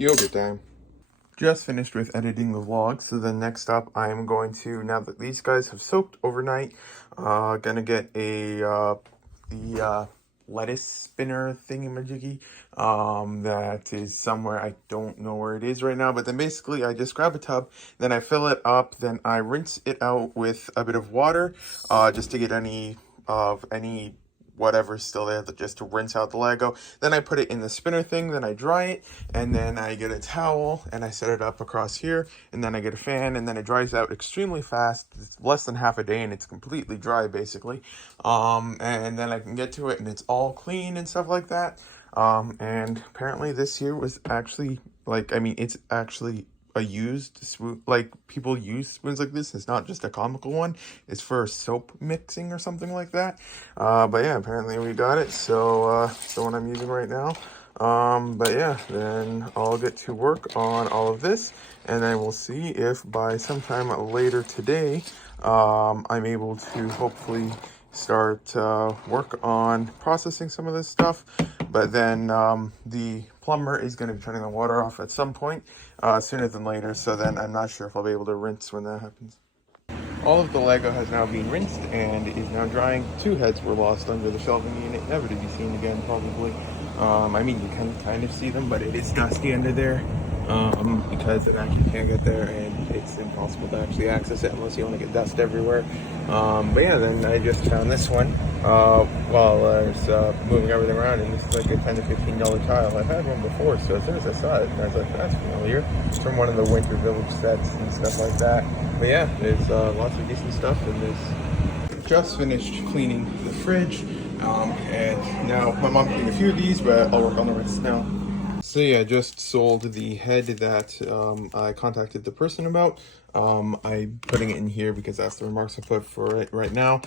Yoga time. Just finished with editing the vlog, so then next up I'm going to, now that these guys have soaked overnight, gonna get the lettuce spinner thingamajiggy that is somewhere. I don't know where it is right now, but then basically I just grab a tub, then I fill it up, then I rinse it out with a bit of water just to get any whatever's still there, just to rinse out the Lego. Then I put it in the spinner thing, then I dry it, and then I get a towel and I set it up across here, and then I get a fan, and then it dries out extremely fast. It's less than half a day and it's completely dry basically. And then I can get to it and it's all clean and stuff like that. And apparently this year was actually, like, I mean, it's actually a used spoon. Like, people use spoons like this. It's not just a comical one. It's for soap mixing or something like that. But yeah, apparently we got it. So it's the one I'm using right now. But yeah, then I'll get to work on all of this, and then we'll see if by sometime later today I'm able to hopefully start work on processing some of this stuff. But then the plumber is going to be turning the water off at some point sooner than later, so then I'm not sure if I'll be able to rinse when that happens. All of the Lego has now been rinsed and is now drying. 2 heads were lost under the shelving unit, never to be seen again probably. I mean, you can kind of see them, but it is dusty under there because the vacuum can't get there, and it's impossible to actually access it unless you want to get dust everywhere. But yeah, then I just found this one while I was moving everything around, and this is like a $10 to $15 tile. I've had one before, so as soon as I saw it, I was like, that's familiar. It's from one of the Winter Village sets and stuff like that. But yeah, there's lots of decent stuff in this. Just finished cleaning the fridge, and now my mom cleaned a few of these, but I'll work on the rest now. So yeah, just sold the head that I contacted the person about. I'm putting it in here because that's the remarks I put for it right now.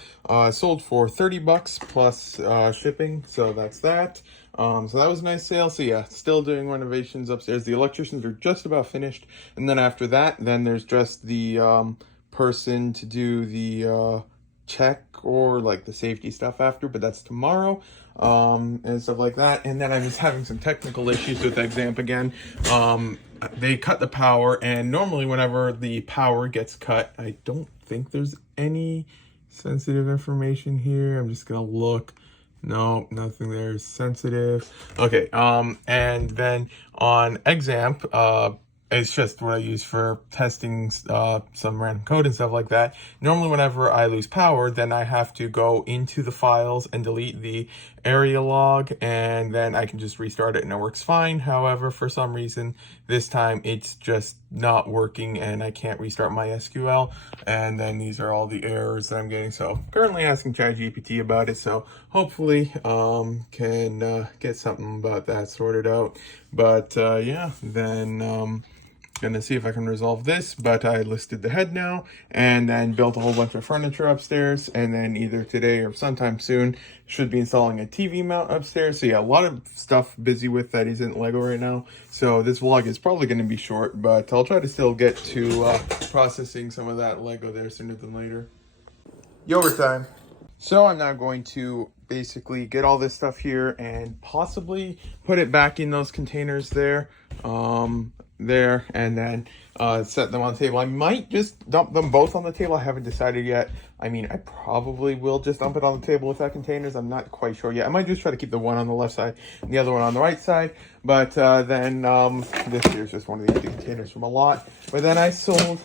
Sold for $30 plus shipping, so that's that. So that was a nice sale. So yeah, still doing renovations upstairs. The electricians are just about finished, and then after that, then there's just the person to do the check or like the safety stuff after, but that's tomorrow, and stuff like that. And then I was having some technical issues with XAMPP again. They cut the power, and normally whenever the power gets cut, I don't think there's any sensitive information here. I'm just gonna look. No, nothing there is sensitive. Okay, and then on XAMPP, it's just what I use for testing some random code and stuff like that. Normally, whenever I lose power, then I have to go into the files and delete the area log, and then I can just restart it and it works fine. However, for some reason, this time it's just not working and I can't restart my SQL. And then these are all the errors that I'm getting. So currently asking ChatGPT about it. So hopefully can get something about that sorted out. But yeah, then gonna see if I can resolve this. But I listed the head now, and then built a whole bunch of furniture upstairs, and then either today or sometime soon should be installing a TV mount upstairs. So yeah, a lot of stuff busy with that isn't Lego right now, so this vlog is probably going to be short, but I'll try to still get to processing some of that Lego there sooner than later. Yoga time. So I'm now going to basically get all this stuff here and possibly put it back in those containers there, and then set them on the table. I might just dump them both on the table. I haven't decided yet. I mean, I probably will just dump it on the table without containers. I'm not quite sure yet. I might just try to keep the one on the left side and the other one on the right side. But then this here's just one of these containers from a lot. But then I sold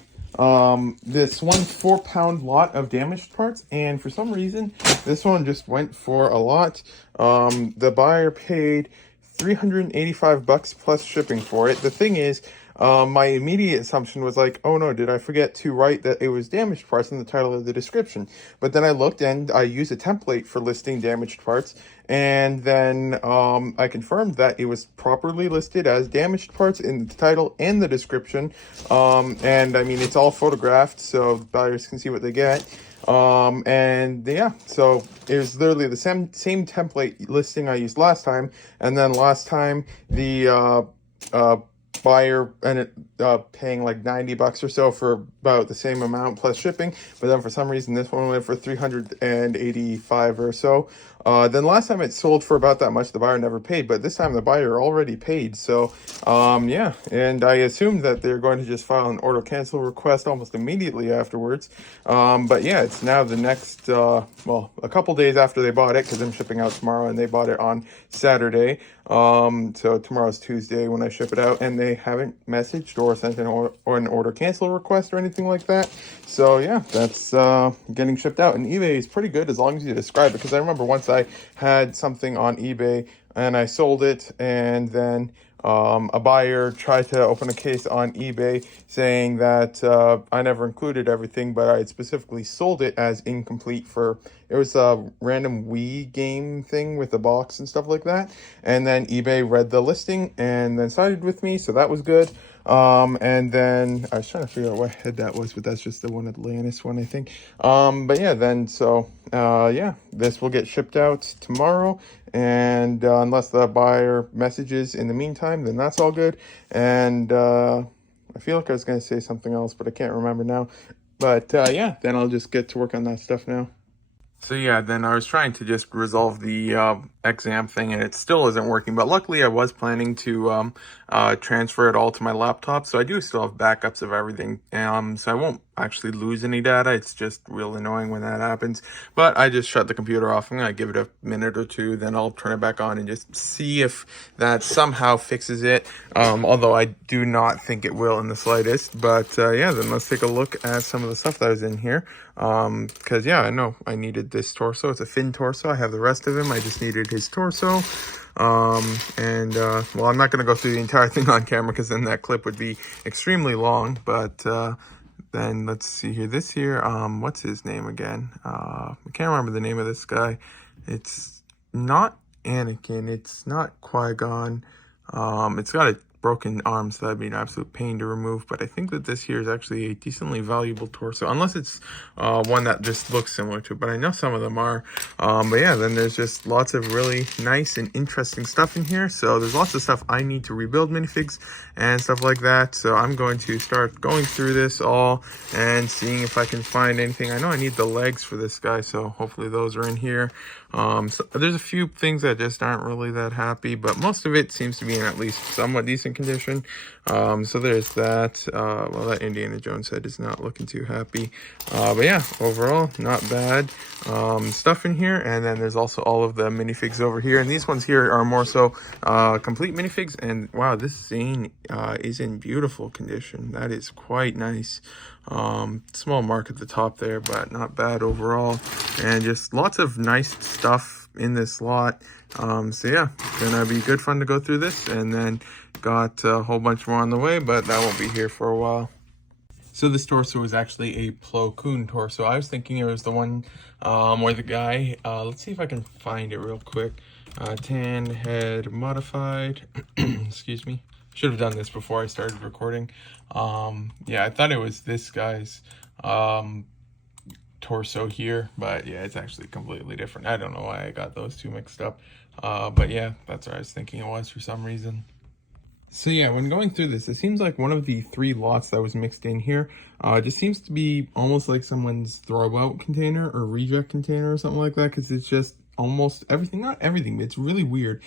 this one 4-pound lot of damaged parts, and for some reason this one just went for a lot. The buyer paid $385 plus shipping for it. The thing is, my immediate assumption was like, oh no, did I forget to write that it was damaged parts in the title of the description? But then I looked, and I used a template for listing damaged parts, and then I confirmed that it was properly listed as damaged parts in the title and the description. And I mean, it's all photographed, so buyers can see what they get. And yeah, so it was literally the same template listing I used last time, and then last time the buyer ended up paying like $90 or so for about the same amount plus shipping, but then for some reason this one went for $385 or so. Then last time it sold for about that much, the buyer never paid, but this time the buyer already paid. So yeah, and I assumed that they're going to just file an order cancel request almost immediately afterwards. But yeah, it's now the next, well, a couple days after they bought it, because I'm shipping out tomorrow and they bought it on Saturday. So tomorrow's Tuesday when I ship it out, and they haven't messaged or sent an order cancel request or anything like that. So yeah, that's getting shipped out. And eBay is pretty good as long as you describe it, because I remember once I had something on eBay and I sold it, and then a buyer tried to open a case on eBay saying that I never included everything, but I had specifically sold it as incomplete for, it was a random Wii game thing with a box and stuff like that. And then eBay read the listing and then sided with me, so that was good. And then I was trying to figure out what head that was, but that's just the one Atlantis one, I think. But yeah, then so yeah, this will get shipped out tomorrow, and unless the buyer messages in the meantime, then that's all good. And I feel like I was going to say something else, but I can't remember now. But yeah, then I'll just get to work on that stuff now. So yeah, then I was trying to just resolve the exam thing, and it still isn't working. But luckily, I was planning to transfer it all to my laptop, so I do still have backups of everything. So I won't actually lose any data. It's just real annoying when that happens. But I just shut the computer off. I'm gonna give it a minute or two, then I'll turn it back on and just see if that somehow fixes it. Although I do not think it will in the slightest. But yeah, then let's take a look at some of the stuff that was in here. Because yeah, I know I needed this torso. It's a fin torso. I have the rest of him. I just needed his torso. Well, I'm not going to go through the entire thing on camera, because then that clip would be extremely long. But then let's see here. This here, what's his name again? I can't remember the name of this guy. It's not Anakin. It's not Qui-Gon. It's got a broken arm, so that'd be an absolute pain to remove. But I think that this here is actually a decently valuable torso, unless it's one that just looks similar to it, but I know some of them are. But yeah, then there's just lots of really nice and interesting stuff in here. So there's lots of stuff I need to rebuild minifigs and stuff like that. So I'm going to start going through this all and seeing if I can find anything. I know I need the legs for this guy, so hopefully those are in here. So there's a few things that just aren't really that happy, but most of it seems to be in at least somewhat decent condition. So there's that. Well, that Indiana Jones head is not looking too happy. But yeah, overall, not bad stuff in here. And then there's also all of the minifigs over here. And these ones here are more so complete minifigs. And wow, this Zane is in beautiful condition. That is quite nice. Small mark at the top there, but not bad overall. And just lots of nice stuff in this lot. So yeah, gonna be good fun to go through this, and then got a whole bunch more on the way, but that won't be here for a while. So this torso is actually a Plo Koon torso. I was thinking it was the one where the guy, let's see if I can find it real quick. Tan head modified, excuse me. Should have done this before I started recording. Yeah, I thought it was this guy's torso here, but yeah, it's actually completely different. I don't know why I got those two mixed up. But yeah, that's what I was thinking it was for some reason. So yeah, when going through this, it seems like one of the 3 lots that was mixed in here just seems to be almost like someone's throwout container or reject container or something like that, because it's just almost everything, not everything, but it's really weird.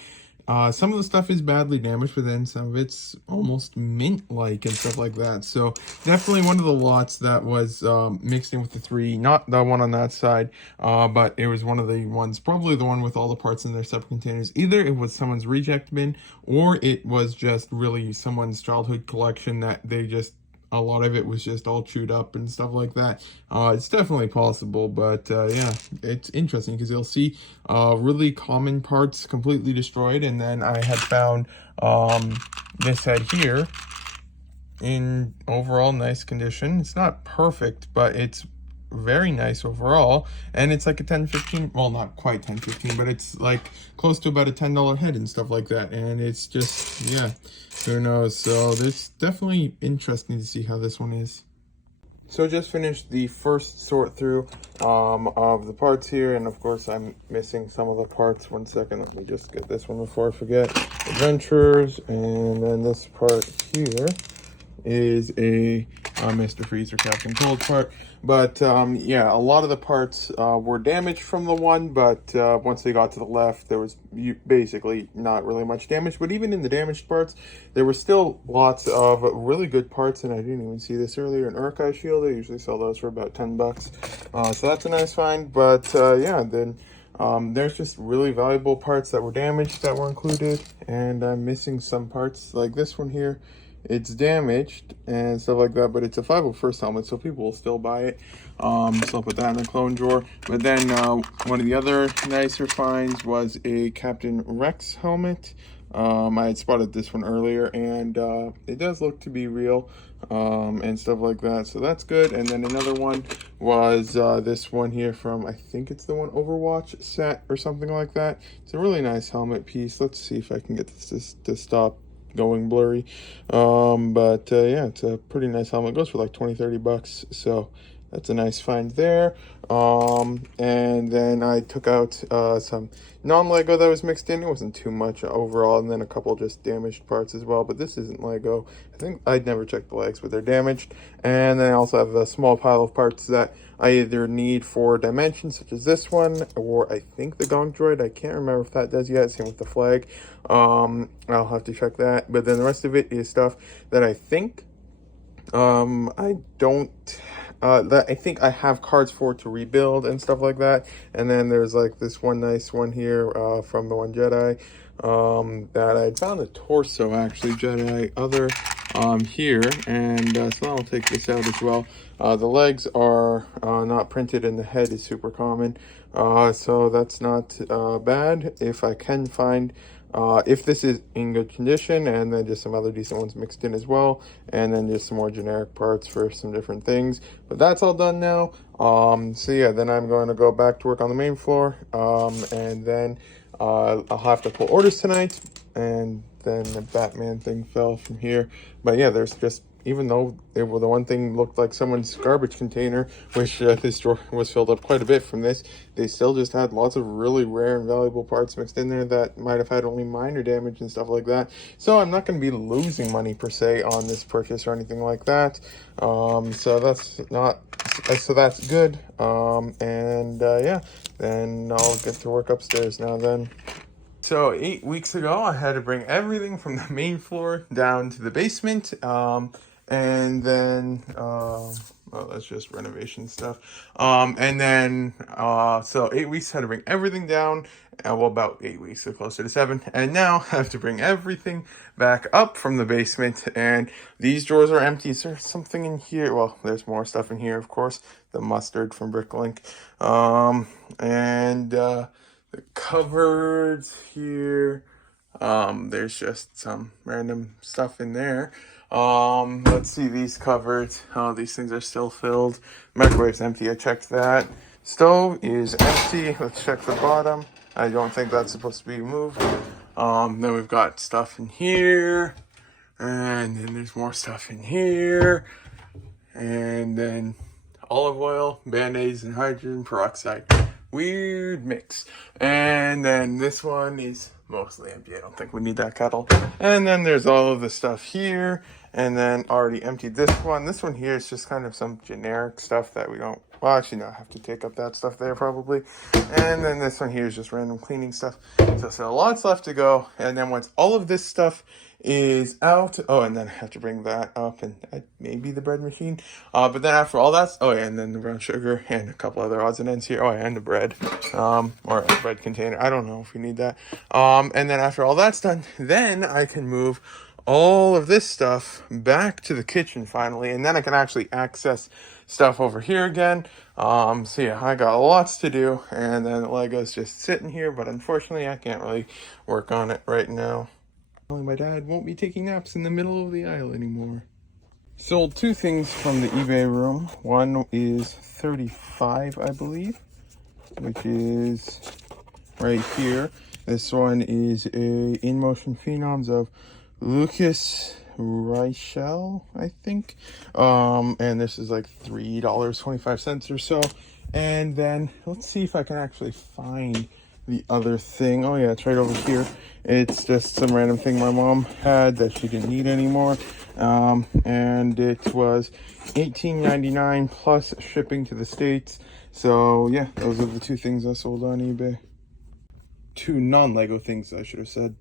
Some of the stuff is badly damaged, but then some of it's almost mint-like and stuff like that. So definitely one of the lots that was mixed in with the 3, not the one on that side, but it was one of the ones, probably the one with all the parts in their separate containers. Either it was someone's reject bin, or it was just really someone's childhood collection that they just, a lot of it was just all chewed up and stuff like that. It's definitely possible, but yeah, it's interesting because you'll see really common parts completely destroyed, and then I had found this head here in overall nice condition. It's not perfect, but it's very nice overall, and it's like a 10-15, well, not quite 10-15, but it's like close to about a $10 head and stuff like that. And it's just, yeah, who knows. So it's definitely interesting to see how this one is. So just finished the first sort through of the parts here, and of course I'm missing some of the parts. One second, let me just get this one before I forget. Adventurers, and then this part here is a Mr. Freeze or Captain Cold part. But yeah, a lot of the parts were damaged from the one, but once they got to the left, there was basically not really much damage. But even in the damaged parts, there were still lots of really good parts, and I didn't even see this earlier. An Urkai shield, I usually sell those for about $10. So that's a nice find. But yeah, then there's just really valuable parts that were damaged that were included, and I'm missing some parts like this one here. It's damaged and stuff like that, but it's a 501st helmet, so people will still buy it. So I'll put that in the clone drawer. But then one of the other nicer finds was a Captain Rex helmet. I had spotted this one earlier, and it does look to be real and stuff like that, so that's good. And then another one was this one here from, I think it's the one Overwatch set or something like that. It's a really nice helmet piece. Let's see if I can get this to stop going blurry. But yeah, it's a pretty nice helmet. It goes for like 20-30 bucks, so that's a nice find there. And then I took out some non-Lego that was mixed in. It wasn't too much overall, and then a couple just damaged parts as well, but this isn't Lego. I think I'd never checked the legs, but they're damaged. And then I also have a small pile of parts that I either need for dimensions, such as this one, or I think the Gonk Droid. I can't remember if that does yet. Same with the flag. I'll have to check that. But then the rest of it is stuff that I think I don't that I think I have cards for to rebuild and stuff like that. And then there's like this one nice one here from the one Jedi that I found a torso, actually, Jedi other here, and so I'll take this out as well. The legs are not printed, and the head is super common, so that's not bad. If I can find if this is in good condition, and then just some other decent ones mixed in as well, and then just some more generic parts for some different things. But that's all done now. So yeah, then I'm going to go back to work on the main floor, and then I'll have to pull orders tonight, and then the Batman thing fell from here. But yeah, there's just, even though the one thing looked like someone's garbage container, which this drawer was filled up quite a bit from this, they still just had lots of really rare and valuable parts mixed in there that might have had only minor damage and stuff like that. So I'm not going to be losing money per se on this purchase or anything like that. So that's good. And yeah, then I'll get to work upstairs now then. So 8 weeks ago, I had to bring everything from the main floor down to the basement. And then, well, that's just renovation stuff. And then, so 8 weeks, had to bring everything down. Well, about 8 weeks, so closer to 7. And now I have to bring everything back up from the basement. And these drawers are empty. Is there something in here? Well, there's more stuff in here, of course. The mustard from Bricklink. The cupboards here, there's just some random stuff in there. Let's see these cupboards. Oh, these things are still filled. Microwave's empty, I checked that. Stove is empty. Let's check the bottom. I don't think that's supposed to be moved. Then we've got stuff in here, and then there's more stuff in here, and then olive oil, band-aids, and hydrogen peroxide. Weird mix. And then this one is mostly empty. I don't think we need that kettle. And then there's all of the stuff here, and then already emptied this one. This one here is just kind of some generic stuff that we don't, well, actually no, I have to take up that stuff there probably. And then this one here is just random cleaning stuff. So lots left to go. And then once all of this stuff is out, oh, and then I have to bring that up, and maybe the bread machine, but then after all that's, oh yeah, and then the brown sugar and a couple other odds and ends here, oh yeah, and the bread, or a bread container. I don't know if we need that. And then after all that's done, then I can move all of this stuff back to the kitchen finally, and then I can actually access stuff over here again. So yeah, I got lots to do, and then Lego's just sitting here, but unfortunately I can't really work on it right now. My dad won't be taking naps in the middle of the aisle anymore. Sold two things from the eBay room. One is 35, I believe, which is right here. This one is a in-motion phenoms of Lucas Reichel, I think. And this is like $3.25 or so. And then let's see if I can actually find the other thing. Oh yeah, it's right over here. It's just some random thing my mom had that she didn't need anymore. And it was $18.99 plus shipping to the States. So yeah, those are the two things I sold on eBay. Two non-Lego things, I should have said.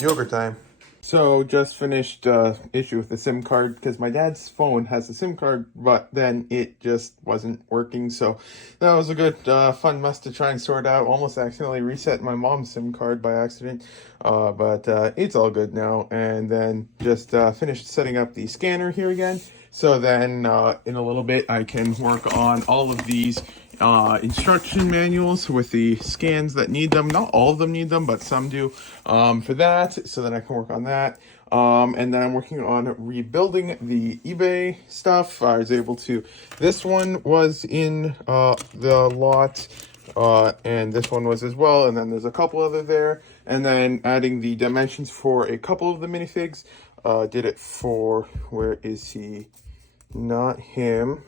Yogurt time. So just finished issue with the SIM card because my dad's phone has a SIM card, but then it just wasn't working. So that was a good fun mess to try and sort out. Almost accidentally reset my mom's SIM card by accident, but it's all good now. And then just finished setting up the scanner here again. So then in a little bit I can work on all of these instruction manuals with the scans that need them. Not all of them need them, but some do for that. So then I can work on that. And then I'm working on rebuilding the eBay stuff. I was able to, this one was in the lot, and this one was as well. And then there's a couple other there. And then adding the dimensions for a couple of the minifigs. Did it for, where is he? Not him.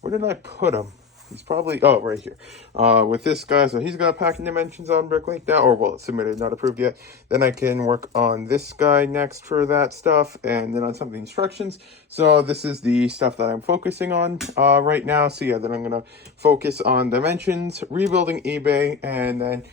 Where did I put him? He's probably, oh, right here. With this guy, so he's got packing dimensions on Bricklink now, or well, it's submitted, not approved yet. Then I can work on this guy next for that stuff, and then on some of the instructions. So this is the stuff that I'm focusing on right now. So yeah, then I'm gonna focus on dimensions, rebuilding eBay, and then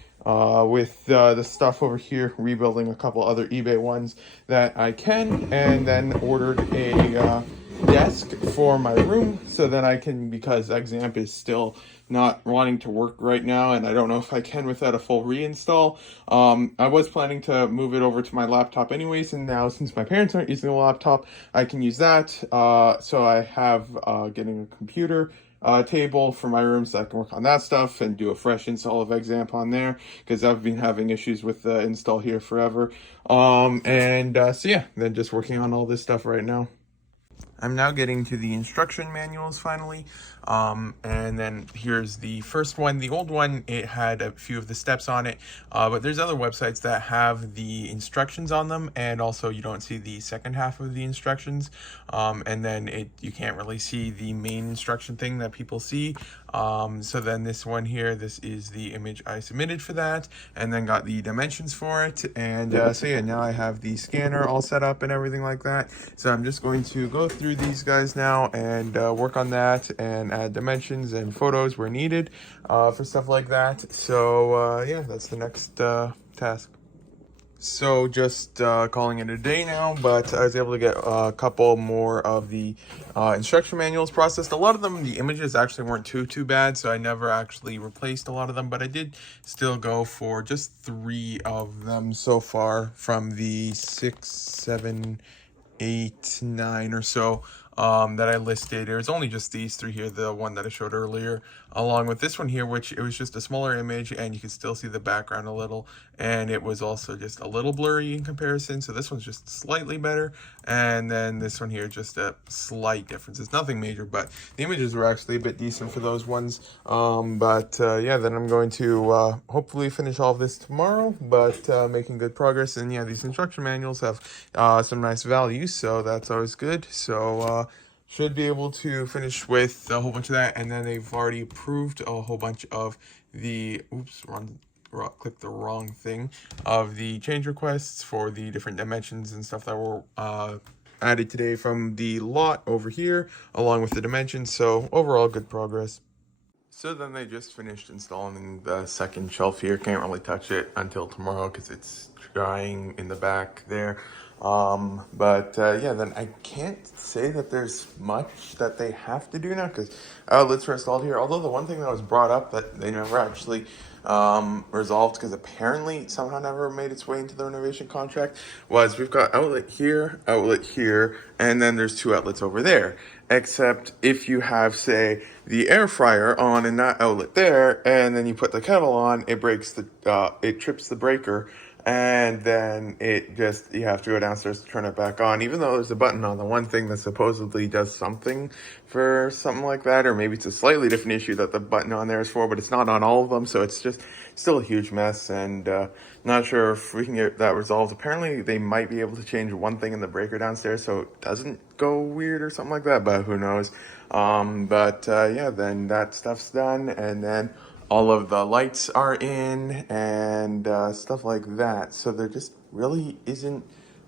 with the stuff over here, rebuilding a couple other eBay ones that I can, and then ordered a desk for my room so that I can, because Xampp is still not wanting to work right now, and I don't know if I can without a full reinstall. I was planning to move it over to my laptop anyways, and now since my parents aren't using a laptop, I can use that. So I have getting a computer table for my room so I can work on that stuff and do a fresh install of Xampp on there, because I've been having issues with the install here forever. So yeah, then just working on all this stuff right now. I'm now getting to the instruction manuals finally, and then here's the first one. The old one, it had a few of the steps on it, but there's other websites that have the instructions on them, and also you don't see the second half of the instructions, and then you can't really see the main instruction thing that people see. So then this one here, this is the image I submitted for that, and then got the dimensions for it, and so yeah, now I have the scanner all set up and everything like that. So I'm just going to go through these guys now and work on that and add dimensions and photos where needed for stuff like that. So yeah, that's the next task. So just calling it a day now, but I was able to get a couple more of the instruction manuals processed. A lot of them, the images actually weren't too bad, so I never actually replaced a lot of them, but I did still go for just 3 of them so far from the 6, 7, 8, 9 or so that I listed. There's only just these 3 here, the one that I showed earlier, along with this one here, which it was just a smaller image and you can still see the background a little, and it was also just a little blurry in comparison. So this one's just slightly better, and then this one here, just a slight difference. It's nothing major, but the images were actually a bit decent for those ones. Yeah, then I'm going to hopefully finish all of this tomorrow, but making good progress. And yeah, these instruction manuals have some nice values, so that's always good. So should be able to finish with a whole bunch of that, and then they've already approved a whole bunch of the click the wrong thing, of the change requests for the different dimensions and stuff that were added today from the lot over here, along with the dimensions. So overall, good progress. So then they just finished installing the second shelf here. Can't really touch it until tomorrow because it's drying in the back there. Yeah, then I can't say that there's much that they have to do now because outlets were installed here. Although the one thing that was brought up that they never actually resolved, because apparently somehow never made its way into the renovation contract, was we've got outlet here, and then there's 2 outlets over there. Except if you have, say, the air fryer on and that outlet there, and then you put the kettle on, it trips the breaker, and then you have to go downstairs to turn it back on, even though there's a button on the one thing that supposedly does something for something like that, or maybe it's a slightly different issue that the button on there is for, but it's not on all of them, so it's just still a huge mess, and not sure if we can get that resolved. Apparently they might be able to change one thing in the breaker downstairs so it doesn't go weird or something like that, but who knows. Yeah, then that stuff's done, and then all of the lights are in and stuff like that. So there just really isn't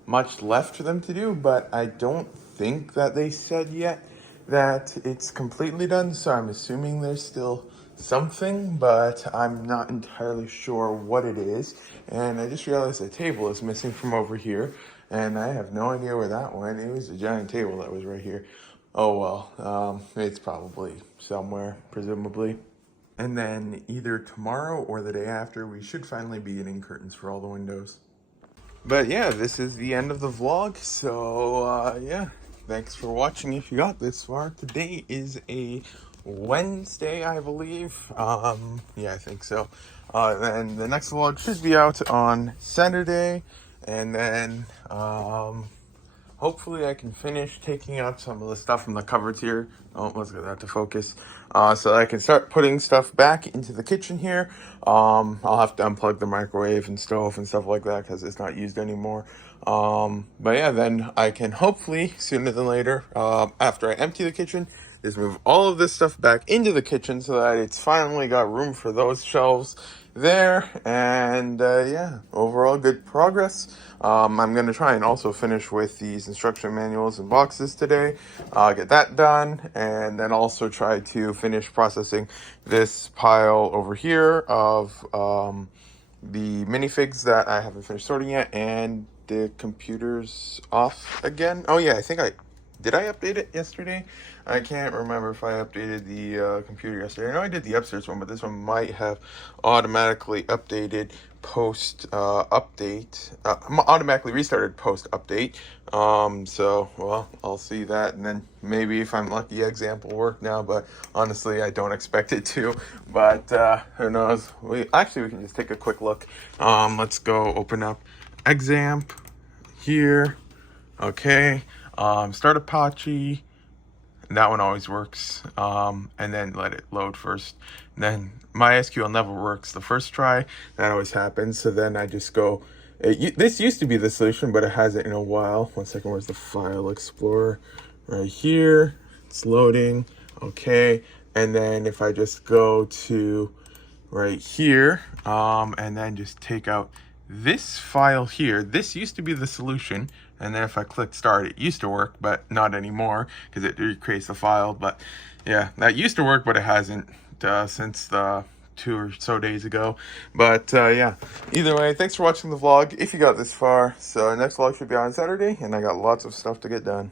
much left for them to do, but I don't think that they said yet that it's completely done. So I'm assuming there's still something, but I'm not entirely sure what it is. And I just realized the table is missing from over here, and I have no idea where that went. It was a giant table that was right here. Oh well, it's probably somewhere, presumably. And then either tomorrow or the day after, we should finally be getting curtains for all the windows. But yeah, this is the end of the vlog. So yeah, thanks for watching if you got this far. Today is a Wednesday, I believe. Yeah, I think so. Then the next vlog should be out on Saturday. And then hopefully I can finish taking out some of the stuff from the cupboards here. Oh, let's get that to focus. So I can start putting stuff back into the kitchen here. I'll have to unplug the microwave and stove and stuff like that because it's not used anymore. But yeah, then I can hopefully, sooner than later, after I empty the kitchen, just move all of this stuff back into the kitchen so that it's finally got room for those shelves there. And yeah, overall good progress. I'm going to try and also finish with these instruction manuals and boxes today, get that done, and then also try to finish processing this pile over here of the minifigs that I haven't finished sorting yet, and the computer's off again. Oh yeah, I think did I update it yesterday? I can't remember if I updated the computer yesterday. I know I did the upstairs one, but this one might have automatically updated post update. Automatically restarted post update. So, well, I'll see that, and then maybe if I'm lucky, example work now, but honestly, I don't expect it to. But who knows? We can just take a quick look. Let's go open up examp here. Okay. Start Apache. That one always works. And then let it load first. And then MySQL never works the first try. That always happens. So then I just go. This used to be the solution, but it hasn't in a while. 1 second. Where's the file explorer? Right here. It's loading. Okay. And then if I just go to right here, and then just take out this file here, this used to be the solution, and then if I click start, it used to work, but not anymore because it recreates the file. But yeah, that used to work, but it hasn't since the 2 or so days ago. But yeah, either way, thanks for watching the vlog if you got this far. So next vlog should be on Saturday, and I got lots of stuff to get done.